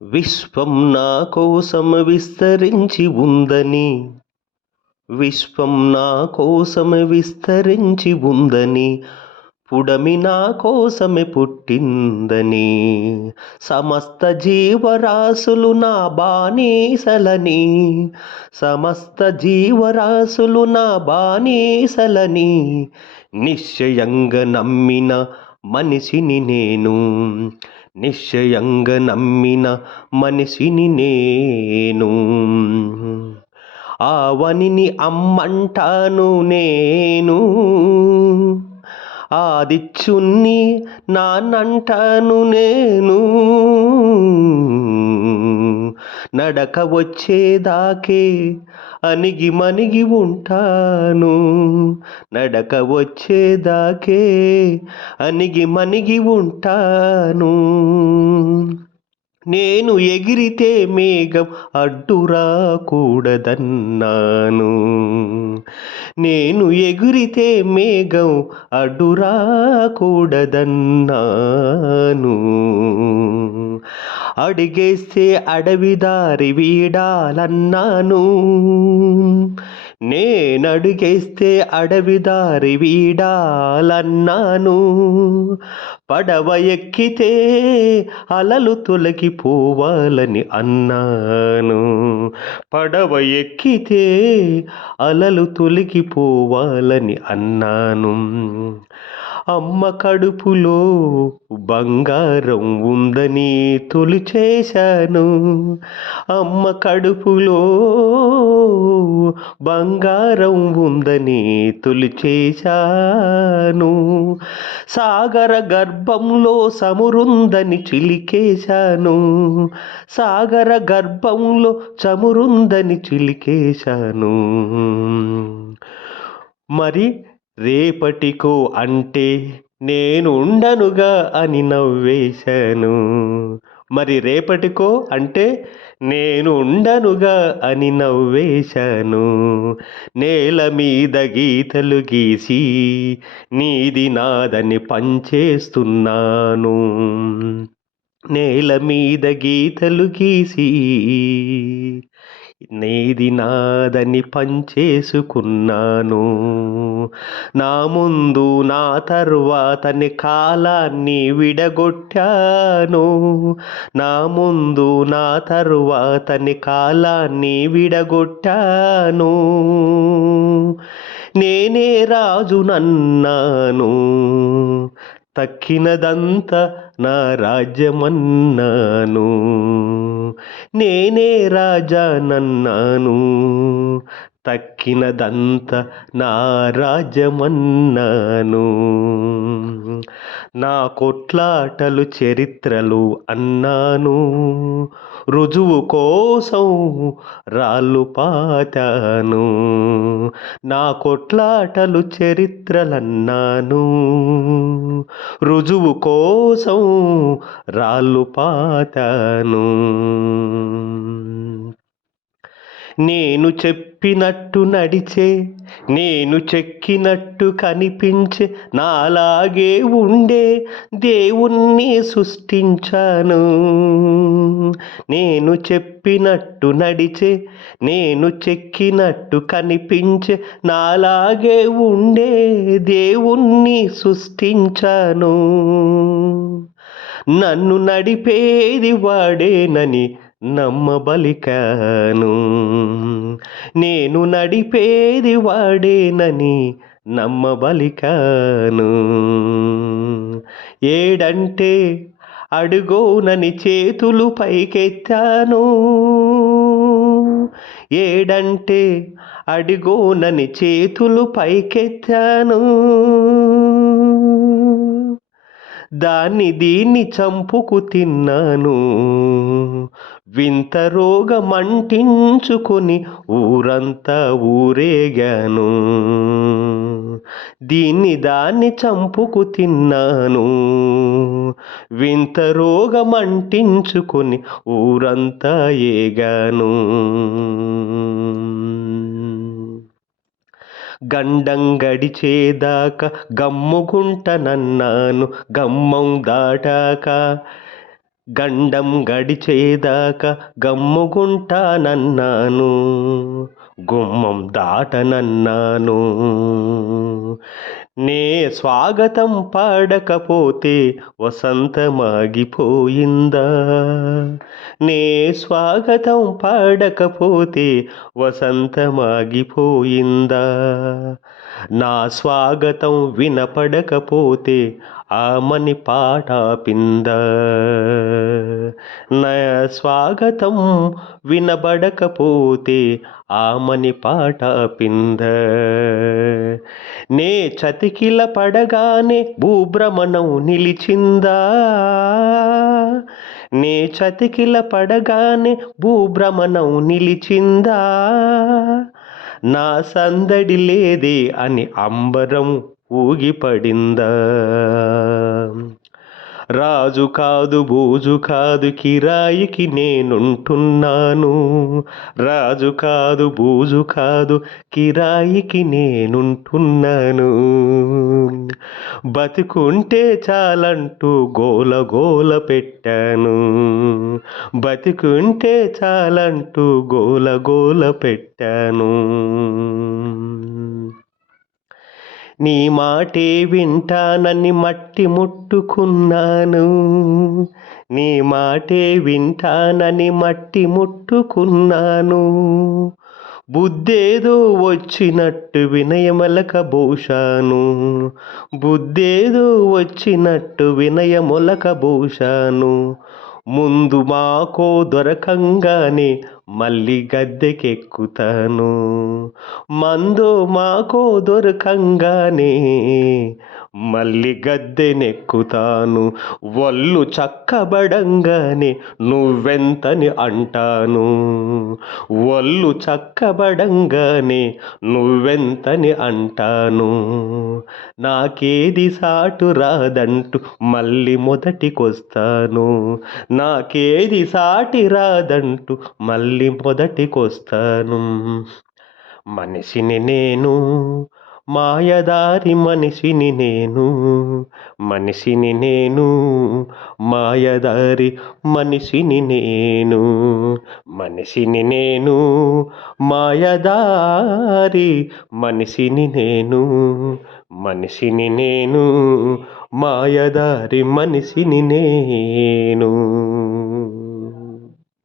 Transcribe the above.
విశ్వం నా కోసం విస్తరించి ఉందని, విశ్వం నా కోసం విస్తరించి ఉందని, పుడమి నా కోసమే పుట్టిందని, సమస్త జీవరాశులు నా బానిసలని, సమస్త జీవరాశులు నా బానిసలని నిశ్చయంగా నమ్మిన మనిషిని నేను, నిశ్చయంగా నమ్మిన మనిషిని నేను. ఆవనిని అమ్మంటాను నేను, ఆదిత్యుణ్ణి నాన్నంటాను నేను. నడక వచ్చేదాకే అణిగి మణిగి ఉంటాను, నడక వచ్చేదాకే అణిగి మణిగి ఉంటాను. నేను ఎగిరితే మేఘం అడ్డురాకూడదన్నాను, నేను ఎగిరితే మేఘం అడ్డురాకూడదన్నాను. అడిగేస్తే అడవి దారి వీడాలన్నాను, నేనడిగేస్తే అడవి దారి వీడాలన్నాను. పడవ ఎక్కితే అలలు తొలగిపోవాలని అన్నాను, పడవ ఎక్కితే అలలు తొలగిపోవాలని అన్నాను. అమ్మ కడుపులో బంగారం ఉందని తొలిచేశాను, అమ్మ కడుపులో బంగారం ఉందని తొలిచేశాను. సాగర గర్భంలో చమురుందని చిలికేశాను, సాగర గర్భంలో చమురుందని చిలికేశాను. మరి రేపటికో అంటే నేను ఉండనుగా అని నవ్వేశాను, మరి రేపటికో అంటే నేను ఉండనుగా అని నవ్వేశాను. నేల మీద గీతలు గీసి నీది నాదని పంచేస్తున్నాను, నేల మీద గీతలు గీసి నీది నాదని పంచేసుకున్నాను. నా ముందు నా తరువాతని కాలాన్ని విడగొట్టాను, నా ముందు నా తరువాతని కాలాన్ని విడగొట్టాను. నేనే రాజునన్నాను, తక్కినదంతా నా రాజ్యమన్నాను. నేనే రాజానన్నాను, తక్కినదంతా నా రాజ్యమన్నాను. నా కొట్లాటలు చరిత్రలు అన్నాను, రుజువు కోసం రాళ్ళు పాతాను. నా కొట్లాటలు చరిత్రలన్నాను, రుజువు కోసం రాళ్ళు పాతాను. నేను చెప్పినట్టు నడిచే, నేను చెక్కినట్టు కనిపించే నాలాగే ఉండే దేవుణ్ణి సృష్టించాను. నేను చెప్పినట్టు నడిచే, నేను చెక్కినట్టు కనిపించే నాలాగే ఉండే దేవుణ్ణి సృష్టించాను. నన్ను నడిపేది వాడేనని నమ్మబలికాను, నేను నడిపేది వాడేనని నమ్మబలికాను. ఏడంటే అడుగోనని చేతులు పైకెత్తాను, ఏడంటే అడుగోనని చేతులు పైకెత్తాను. దాన్ని దీన్ని చంపుకు తిన్నాను, వింత రోగమంటించుకొని ఊరంతా ఊరేగాను. దీన్ని దాన్ని చంపుకు తిన్నాను, వింత రోగమంటించుకొని ఊరంతా ఏగాను. గండం గడిచేదాకా గమ్ముగుంటనన్నాను, గమ్మం దాటాక గండం గడిచేదాకా గమ్ముగుంటానన్నాను, గుమ్మం దాటనన్నాను. నే స్వాగతం పాడకపోతే వసంతమాగిపోయిందా? నే స్వాగతం పాడకపోతే వసంతమాగిపోయిందా? నా స్వాగతం వినపడకపోతే ఆమని పాటాపిందా? నా స్వాగతం వినబడకపోతే ఆమని పాటాపిందా? నే చతికిల పడగానే భూభ్రమణం నిలిచిందా? నే చతికిల పడగానే భూభ్రమణం నిలిచిందా? నా సందడి లేదే అని అంబరం ఊగిపడిందా? రాజు కాదు బూజు కాదు కిరాయికి నేనుంటున్నాను, రాజు కాదు బూజు కాదు కిరాయికి నేనుంటున్నాను. బతుకుంటే చాలంటూ గోల గోల పెట్టాను, బతుకుంటే చాలంటూ గోల గోల పెట్టాను. నీ మాటే వింటానని మట్టి ముట్టుకున్నాను, నీ మాటే వింటానని మట్టి ముట్టుకున్నాను. బుద్ధేదో వచ్చినట్టు వినయమొలక బోశాను, బుద్ధేదో వచ్చినట్టు వినయమొలక బోశాను. ముందు మాకో దొరకంగానే మళ్ళీ గద్దెకెక్కుతాను, మందో మాకో దొరకంగానే మళ్ళీ గద్దెనెక్కుతాను. ఒళ్ళు చక్కబడంగానే నువ్వెంతని అంటాను, ఒళ్ళు చక్కబడంగానే నువ్వెంతని అంటాను. నాకేది సాటు రాదంటూ మళ్ళీ మొదటికొస్తాను, నాకేది సాటి రాదంటూ మళ్ళీ మొదటికొస్తాను. మనిషిని నేను, మాయదారి మనిషిని నేను, మనిషిని నేను, మాయదారి మనిషిని నేను, మనిషిని నేను, మాయదారి మనిషిని నేను, మనిషిని నేను, మాయదారి మనిషిని నేను.